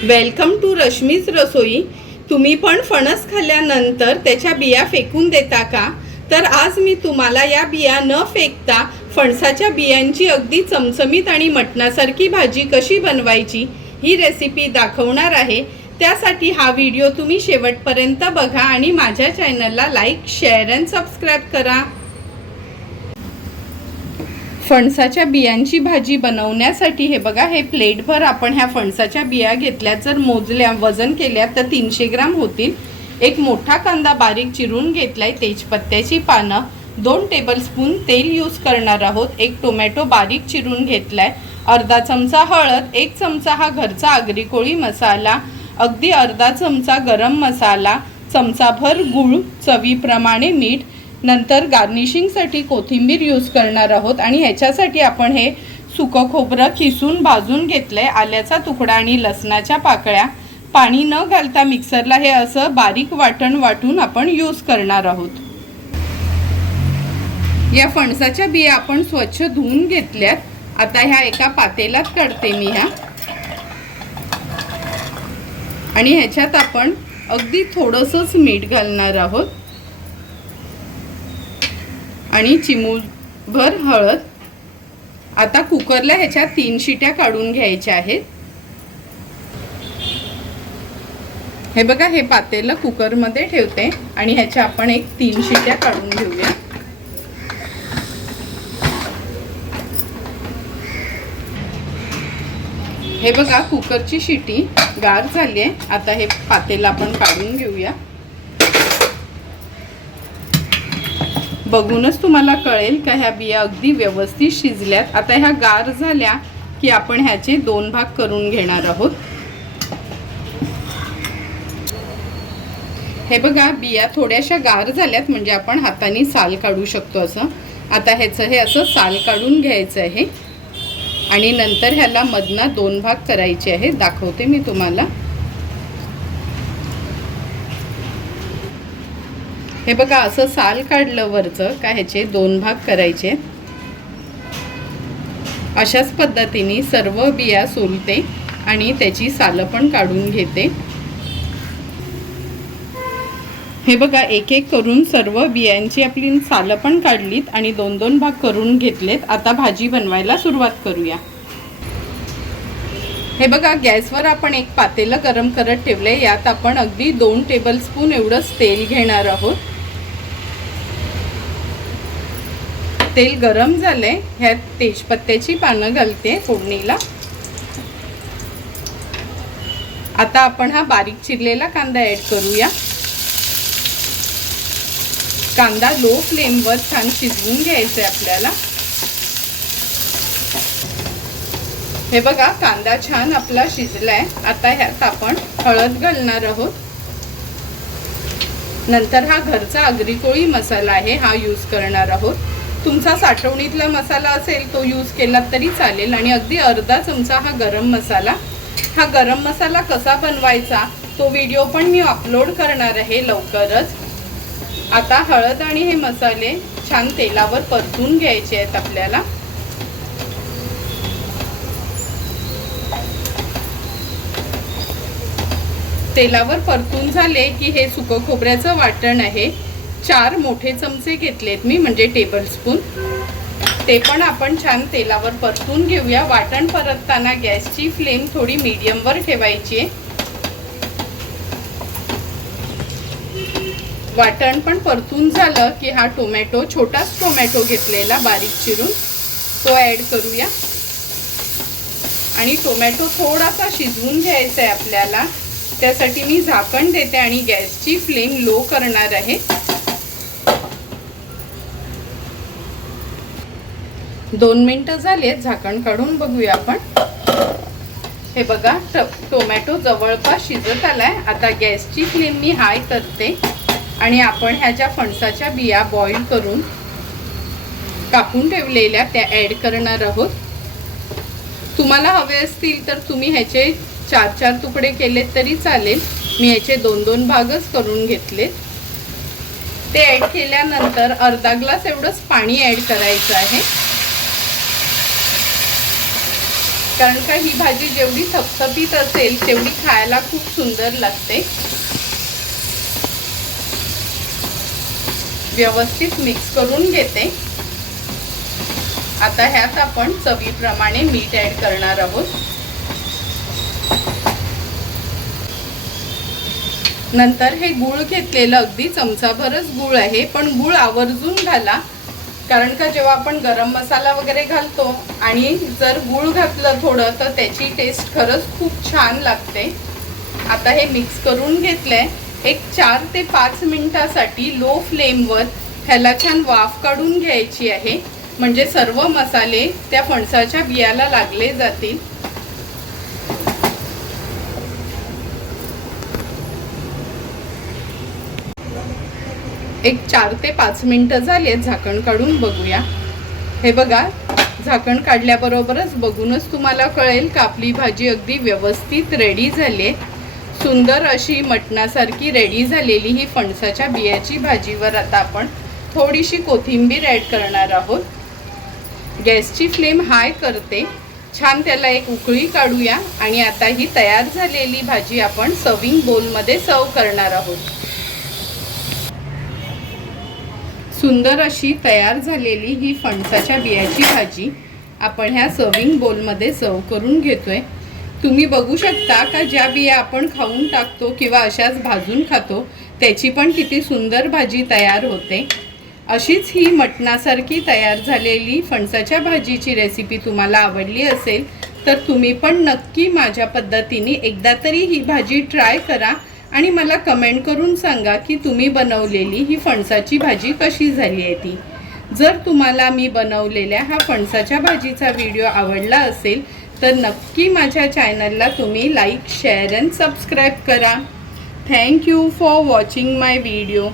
Welcome to Rashmi's रसोई। तुम्ही पण फणस खाल्ल्यानंतर त्याच्या बिया फेकून देता का? तर आज मी तुम्हाला या बिया न फेकता फणसाच्या बियांची अगदी चमचमीत आणि मटणासारखी भाजी कशी बनवायची ही रेसिपी दाखवणार आहे। त्यासाठी हा व्हिडिओ तुम्ही शेवटपर्यंत बघा आणि माझ्या चॅनलला लाईक, शेअर अँड सबस्क्राईब करा। फणसाच्या बियांची भाजी बनवण्यासाठी हे बघा, हे प्लेटभर आपण ह्या फणसाच्या बिया घेतल्या, जर मोजल्या वजन केल्या तर 300 ग्राम होतील। एक मोठा कांदा बारीक चिरून घेतलाय, तेजपत्त्याची पानं, 2 टेबलस्पून तेल यूज करणार आहोत, एक टोमॅटो बारीक चिरून घेतलाय, अर्धा चमचा हळद, 1 चमचा हा घरचा आगरी कोळी मसाला, अगदी अर्धा चमचा गरम मसाला, चमचाभर गूळ, चवीप्रमाणे मीठ, नंतर गार्निशिंगसाठी कोथिंबीर यूज करणार आहोत। आणि ह्याच्यासाठी आपण हे सुकं खोबरं खिसून भाजून घेतलंय, आल्याचा तुकडा आणि लसणाच्या पाकळ्या, पाणी न घालता मिक्सरला हे असं बारीक वाटून आपण यूज करणार आहोत। या फणसाच्या बिया आपण स्वच्छ धुवून घेतल्यात। आता ह्या एका पातेल्यात काढते मी ह्या, आणि ह्याच्यात आपण अगदी थोडंसंच मीठ घालणार आहोत आणि चिमूटभर हळद। आता कुकरला ह्याच्या 3 शिट्या काढून घ्यायच्या आहेत। हे बघा, हे पातेलं कुकरमध्ये ठेवते आणि ह्याच्या आपण 3 शिट्या काढून घेऊया। हे बघा, कुकरची शिटी गार झाली आहे। आता हे पातेलं आपण काढून घेऊया। बघूनच तुम्हाला कळेल का ह्या बिया अगदी व्यवस्थित शिजल्यात। आता ह्या गार झाल्या की आपण ह्याचे 2 भाग करून घेणार आहोत। हे बघा, बिया थोड्याशा गार झाल्यात, म्हणजे आपण हाताने साल काढू शकतो असं। आता ह्याचं हे असं साल काढून घ्यायचं आहे आणि नंतर ह्याला मधनं 2 भाग करायचे आहेत, दाखवते मी तुम्हाला। हे बघा, असं साल काढलं वरचं का ह्याचे 2 भाग करायचे। अशाच पद्धतीने सर्व बिया सोलते आणि त्याची सालं पण काढून घेते। हे बघा, एक एक करून सर्व बियांची आपली सालं पण काढलीत आणि 2-2 भाग करून घेतलेत। आता भाजी बनवायला सुरुवात करूया। हे बघा, गॅसवर आपण एक पातेलं गरम करत ठेवले, यात आपण अगदी 2 टेबलस्पून एवढंच तेल घेणार आहोत। तेल गरम झाले, ह्यात तेजपत्त्याची पानं घालते फोडणीला। आता आपण हा बारीक चिरलेला कांदा ऍड करूया। कांदा लो फ्लेमवर छान शिजवून घ्यायचा आहे आपल्याला। हे बघा, कांदा छान आपला शिजलाय। आता ह्यात आपण हळद घालणार आहोत, नंतर हा घरचा आगरी कोळी मसाला आहे हा यूज करणार आहोत। तुमचा साठवणीतला मसाला असेल तो यूज केला तरी चालेल, आणि अगदी अर्धा चमचा हा गरम मसाला। हा गरम मसाला कसा बनवायचा तो व्हिडिओ पण मी अपलोड करणार आहे लवकरच। आता हळद आणि हे मसाले छान तेलावर परतून घ्यायचे आहेत आपल्याला। तेलावर परतून झाले की हे सुकं खोबऱ्याचं वाटण आहे, 4 मोठे चमचे घेतलेत मी, म्हणजे टेबलस्पून। ते पण आपण छान तेलावर परतून घेऊया। वाटण परतताना गॅसची फ्लेम थोडी मीडियमवर ठेवायची आहे। वाटण पण परतून झालं की हा टोमॅटो, छोटाच टोमॅटो घेतलेला बारीक चिरून, तो ऍड करूया। आणि टोमॅटो थोडासा शिजवून घ्यायचा आहे आपल्याला, त्यासाठी मी झाकण देते आणि गॅसची फ्लेम लो करणार आहे। 2 मिनिटं झालेत, झाकण काढून बघूया आपण। हे बघा, टोमॅटो जवळपास शिजत आलाय। आता गॅसची फ्लेम मी हाय करते आणि आपण ह्या ज्या फणसाच्या बिया बॉईल करून कापून ठेवलेल्या त्या ऍड करणार आहोत। तुम्हाला हवे असतील तर तुम्ही ह्याचे 4-4 तुकडे केलेत तरी चालेल, मी ह्याचे 2-2 भागच करून घेतलेत। ते ऍड केल्यानंतर अर्धा ग्लास एवढंच पाणी ऍड करायचं आहे। कारण का ही भाजी जेवढी थपथपीत असेल तेवढी खायला खूप सुंदर लागते। व्यवस्थित मिक्स करून घेते। आता ह्यात आपण चवीप्रमाणे मीठ ॲड करणार आहोत। नंतर हे गूळ घेतलेलं अगदी चमचाभरच गूळ आहे, पण गूळ आवर्जून घाला, कारण का जेव्हा आपण गरम मसाला वगैरे घालतो आणि जर गूळ घातलं थोडं तर त्याची टेस्ट खरंच खूप छान लागते। आता हे मिक्स करून घेतलंय। एक 4 ते 5 मिनिटासाठी लो फ्लेमवर ह्याला छान वाफ काढून घ्यायची आहे, म्हणजे सर्व मसाले त्या फणसाच्या बियाला लागले जातील। एक 4 ते 5 मिनिटं झाले, झाकण काढून बघूया। हे बघा, झाकण काढल्याबरोबरच बघूनच तुम्हाला कळेल का आपली भाजी अगदी व्यवस्थित रेडी झाली आहे। सुंदर अशी मटणासारखी रेडी झालेली ही फणसाच्या बियाची भाजीवर आता आपण थोडीशी कोथिंबीर ॲड करणार आहोत। गॅसची फ्लेम हाय करते, छान त्याला एक उकळी काढूया आणि आता ही तयार झालेली भाजी आपण सर्विंग बोलमध्ये सर्व करणार आहोत। सुंदर अशी तयार झालेली ही फणसाच्या बियाची भाजी आपण ह्या सर्विंग बोलमध्ये सर्व करून घेतोय। तुम्ही बघू शकता का ज्या बिया आपण खाऊन टाकतो किंवा अशाच भाजून खातो त्याची पण किती सुंदर भाजी तयार होते। अशीच ही मटणासारखी तयार झालेली फणसाच्या भाजीची रेसिपी तुम्हाला आवडली असेल तर तुम्ही पण नक्की माझ्या पद्धतीने एकदा तरी ही भाजी ट्राय करा आणि मला कमेंट करून सांगा की तुम्ही बनवलेली ही फणसाची भाजी कशी झाली आहे ती। जर तुम्हाला मी बनवलेल्या हा फणसाच्या भाजीचा व्हिडिओ आवडला असेल तर नक्की माझ्या चॅनलला तुम्ही लाईक, शेअर अँड सबस्क्राईब करा। Thank you for watching my video.